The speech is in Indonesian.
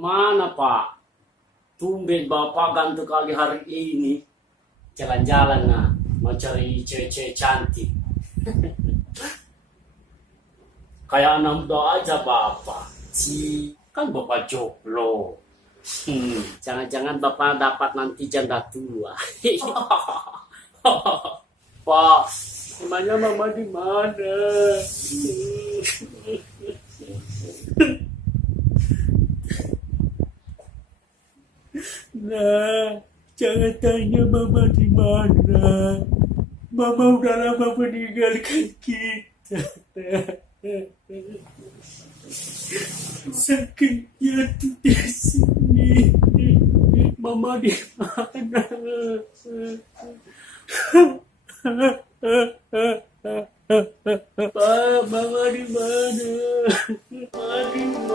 Mana Pak? Tumben Bapak ganti kali hari ini. Jalan-jalan nah, mau cari cewek-cewek cantik. Kayak anak muda aja Bapak. Kan Bapak jomblo. Jangan-jangan Bapak dapat nanti janda tua. Pak, emangnya Mama di mana? Nah, jangan tanya Mama di mana. Mama udah lama meninggalkan kita. Sakitnya tuh di sini. Mama di mana? Pak, Mama di mana? Mama di mana?